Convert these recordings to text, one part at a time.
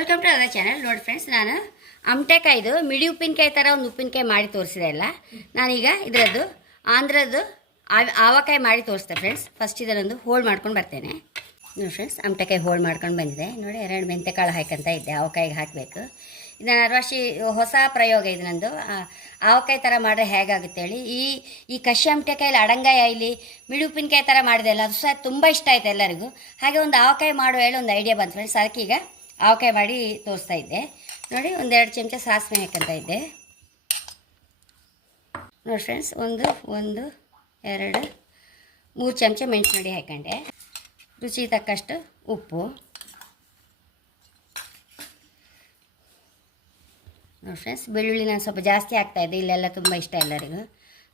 Welcome to our channel ನೋಡಿ friends ನಾನು ಅಮಟೆಕಾಯ್ದು ಮಿಡಿ ಉಪ್ಪಿನಕಾಯಿ ಥರ ಒಂದು ಉಪ್ಪಿನಕಾಯಿ ಮಾಡಿ ತೋರಿಸಿದೆ ಅಲ್ಲ? ನಾನೀಗ ಇದರದ್ದು ಆಂಧ್ರದ್ದು ಆವ್- ಆವಕಾಯಿ ಮಾಡಿ ತೋರಿಸ್ತೆ ಫ್ರೆಂಡ್ಸ್ ಫಸ್ಟ್ ಇದನ್ನೊಂದು ಹೋಳ್ ಮಾಡ್ಕೊಂಡು ಬರ್ತೇನೆ. ನೋಡಿ ಫ್ರೆಂಡ್ಸ್ ಅಮಟೆಕಾಯಿ ಹೋಳ್ ಮಾಡ್ಕೊಂಡು ಬಂದಿದೆ. ನೋಡಿ, ಎರಡು ಮೆಂತೆಕಾಳು ಹಾಕಂತ ಇದ್ದೆ, ಆವಕಾಯಿಗೆ ಹಾಕಬೇಕು. ಇದನ್ನು ಅರ್ವಾಶಿ ಹೊಸ ಪ್ರಯೋಗ ಇದು ನಂದು. ಆವಕಾಯಿ ಥರ ಮಾಡಿದ್ರೆ ಹೇಗಾಗುತ್ತೆ ಹೇಳಿ, ಈ ಈ ಕಷಿ ಅಮಟೆಕಾಯಲ್ಲಿ ಅಡಂಗಾಯಿ ಆಯ್ಲಿ ಮಿಡಿ ಉಪ್ಪಿನಕಾಯಿ ಥರ ಮಾಡಿದೆ ಅಲ್ಲ, ಅದು ಸಹ ತುಂಬ ಇಷ್ಟ ಆಯಿತು ಎಲ್ಲರಿಗೂ. ಹಾಗೆ ಒಂದು ಆವಕಾಯಿ ಮಾಡುವ ಹೇಳಿ ಒಂದು ಐಡಿಯಾ ಬಂತು ಫ್ರೆಂಡ್ಸ್ ಅದಕ್ಕೆ ಈಗ ಆವಕಾಯಿ ಮಾಡಿ ತೋರಿಸ್ತಾ ಇದ್ದೆ. ನೋಡಿ, ಒಂದೆರಡು ಚಮಚ ಸಾಸಿವೆ ಹಾಕಂತ ಇದ್ದೆ. ನೋಡಿ ಫ್ರೆಂಡ್ಸ್ ಒಂದು ಒಂದು, ಎರಡು, ಮೂರು ಚಮಚ ಮೆಣಸು ಮಾಡಿ ಹಾಕೊಂಡೆ ರುಚಿ ತಕ್ಕಷ್ಟು ಉಪ್ಪು. ನೋಡಿ ಫ್ರೆಂಡ್ಸ್ ಬೆಳ್ಳುಳ್ಳಿ ನಾನು ಸ್ವಲ್ಪ ಜಾಸ್ತಿ ಆಗ್ತಾ ಇದ್ದೆ. ಇಲ್ಲೆಲ್ಲ ತುಂಬ ಇಷ್ಟ ಎಲ್ಲರಿಗೂ.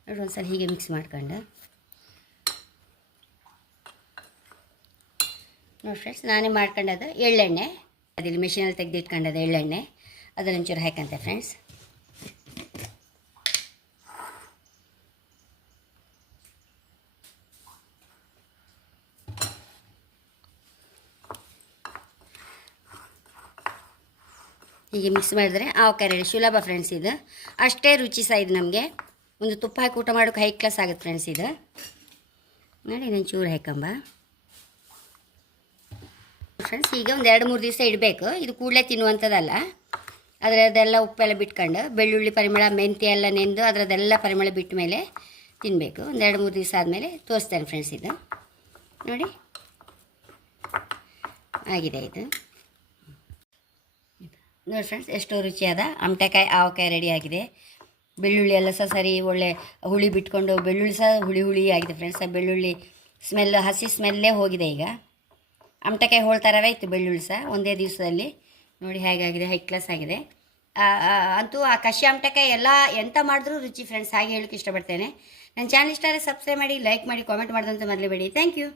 ನೋಡಿ ಒಂದ್ಸಲ ಹೀಗೆ ಮಿಕ್ಸ್ ಮಾಡ್ಕೊಂಡು. ನೋಡಿ ಫ್ರೆಂಡ್ಸ್ ನಾನೇ ಮಾಡ್ಕೊಂಡದ್ದು ಎಳ್ಳೆಣ್ಣೆ. ಅದಿಲ್ಲಿ ಮಿಷಿನಲ್ಲಿ ತೆಗೆದಿಟ್ಕೊಂಡದ ಎಳ್ಳೆಣ್ಣೆ ಅದನ್ನೊಂಚೂರು ಹಾಕಂತೆ ಫ್ರೆಂಡ್ಸ್ ಹೀಗೆ ಮಿಕ್ಸ್ ಮಾಡಿದ್ರೆ ಆ ರೆಡಿ ಸುಲಭ ಫ್ರೆಂಡ್ಸ್ ಇದು. ಅಷ್ಟೇ ರುಚಿ ಸಹ ಇದು ನಮಗೆ. ಒಂದು ತುಪ್ಪ ಹಾಕಿ ಊಟ ಮಾಡೋಕೆ ಹೈ ಕ್ಲಾಸ್ ಆಗುತ್ತೆ ಫ್ರೆಂಡ್ಸ್ ಇದು. ನೋಡಿ ಇನ್ನೊಂದು ಚೂರು ಹಾಕಂಬ ಫ್ರೆಂಡ್ಸ್ ಈಗ ಒಂದು ಎರಡು ಮೂರು ದಿವಸ ಇಡಬೇಕು. ಇದು ಕೂಡಲೇ ತಿನ್ನುವಂಥದ್ದಲ್ಲ. ಅದೆಲ್ಲ ಉಪ್ಪೆಲ್ಲ ಬಿಟ್ಕೊಂಡು, ಬೆಳ್ಳುಳ್ಳಿ ಪರಿಮಳ, ಮೆಂತ್ಯ ಎಲ್ಲ ನೆಂದು ಅದರದ್ದೆಲ್ಲ ಪರಿಮಳ ಬಿಟ್ಟ ಮೇಲೆ ತಿನ್ನಬೇಕು ಒಂದು ಎರಡು ಮೂರು ದಿವಸ ಆದಮೇಲೆ ತೋರಿಸ್ತೇನೆ ಫ್ರೆಂಡ್ಸ್ ಇದು. ನೋಡಿ. ಆಗಿದೆ ಇದು. ನೋಡಿ ಫ್ರೆಂಡ್ಸ್ ಎಷ್ಟೋ ರುಚಿಯಾದ ಅಮಟೆಕಾಯಿ, ಆವಕಾಯಿ ರೆಡಿ ಆಗಿದೆ. ಬೆಳ್ಳುಳ್ಳಿ ಎಲ್ಲ ಸಹ ಸರಿ ಒಳ್ಳೆ ಹುಳಿ ಬಿಟ್ಕೊಂಡು, ಬೆಳ್ಳುಳ್ಳಿ ಸಹ ಹುಳಿ ಹುಳಿ ಆಗಿದೆ ಫ್ರೆಂಡ್ಸ್ ಆ ಬೆಳ್ಳುಳ್ಳಿ ಸ್ಮೆಲ್ ಹಸಿ ಸ್ಮೆಲ್ಲೇ ಹೋಗಿದೆ ಈಗ. ಅಮಟೆಕಾಯಿ ಹೋಳ್ ಥರವೇ ಇತ್ತು ಬೆಳ್ಳುಳ್ಳಿ ಸಹ, ಒಂದೇ ದಿವಸದಲ್ಲಿ. ನೋಡಿ ಹೇಗಾಗಿದೆ ಹೈ ಕ್ಲಾಸ್ ಆಗಿದೆ. ಅಂತೂ ಆ ಕಷಿ ಅಮಟೆಕಾಯಿ ಎಲ್ಲ ಎಂತ ಮಾಡಿದ್ರೂ ರುಚಿ ಫ್ರೆಂಡ್ಸ್ ಹಾಗೆ ಹೇಳೋಕ್ಕೆ ಇಷ್ಟಪಡ್ತೇನೆ. ನನ್ನ ಚಾನಲ್ ಇಷ್ಟ ಆದರೆ ಸಬ್ಸ್ಕ್ರೈಬ್ ಮಾಡಿ ಲೈಕ್ ಮಾಡಿ ಕಾಮೆಂಟ್ ಮಾಡೋದಂತ ಮರಲೇಬೇಡಿ ಥ್ಯಾಂಕ್ ಯು